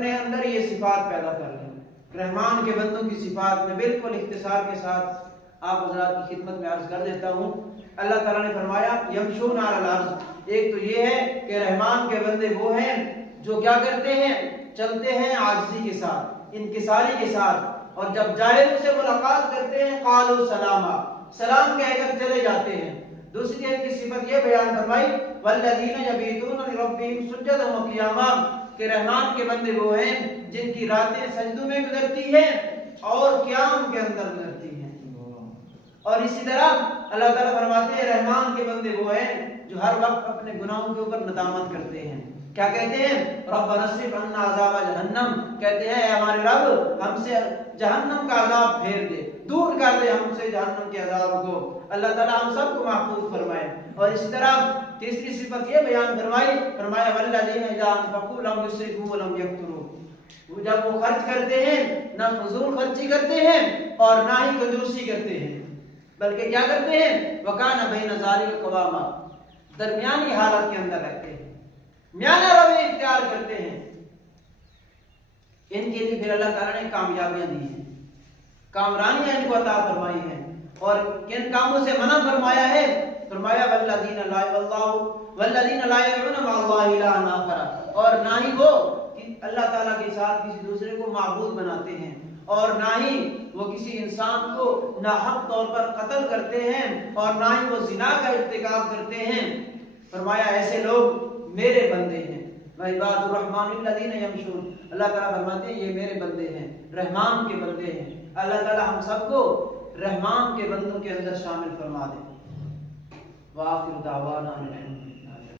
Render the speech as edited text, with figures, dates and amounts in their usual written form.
अपने अंदर ये सिफात पैदा कर लें। रहमान के बंदों की सिफात में बिल्कुल इख्तिसार के साथ आप हज़रात की खिदमत में अर्ज कर देता हूँ। अल्लाह ताला ने फरमाया यमशून अलल अर्ज़। एक तो ये है कि रहमान के बंदे वो हैं जो क्या करते हैं, चलते हैं आजिज़ी के साथ, इनकिसारी के साथ, और जब जाहिर से मुलाकात करते हैं क़ालू सलामा, सलाम कहकर चले जाते हैं। दूसरी इनकी सिफत ये बयान फरमाई वल्लज़ीना यबीतूना लिरब्बिहिम सुज्जदन व क़ियामा, कि रहमान के बंदे वो हैं जिनकी रातें सजदों में गुजरती हैं और क़याम के अंदर गुजरती हैं। और इसी तरह अल्लाह ताला फरमाते हैं रहमान के बंदे वो हैं जो हर वक्त अपने गुनाहों के ऊपर नदामत करते हैं। क्या कहते हैं, रब्बना अस्रिफ अन्ना अज़ाब जहन्नम, कहते हैं हमारे रब हमसे जहन्नम का अजाब फेर दे, दूर कर दे हमसे जहन्नम के अजाब को। अल्लाह ताला हम सबको महफूज फरमाए। और इसी तरह तीसरी सिफत ये बयान फरमाई, फरमाया वल्लज़ीना इज़ा अनफ़क़ू लम युस्रिफ़ू व लम यक़्तुरू, जब वो खर्च करते हैं ना फजूल खर्ची करते हैं और ना ही कंजूसी करते हैं, बल्कि क्या करते हैं, वकाना बैन ज़ालिका क़वामा, दरमियानी हालत के अंदर रहते हैं, म्याना रवैया इख्तियार करते हैं। इनके लिए फिर अल्लाह ताला ने कामयाबियां दी हैं, कामरानियां इनको अता फरमाई हैं। और किन कामों से मना फरमाया है, फरमाया वल्लज़ीना ला यदऊना मअल्लाहि इलाहन आखर, और ना ही वो अल्लाह ताला के साथ किसी दूसरे को माबूद बनाते हैं, और ना ही वो किसी इंसान को नाहक तौर पर कत्ल करते हैं, और ना ही वो जिना का इर्तिकाब करते हैं। फरमाया ऐसे लोग मेरे बंदे हैं। वइबादुर रहमानिल्लज़ीना यमशून, अल्लाह ताला फरमाते हैं ये मेरे बंदे हैं, रहमान के बंदे हैं। अल्लाह ताला हम सबको रहमान के बंदों के अंदर शामिल फरमा दे। वाखिर दावाना।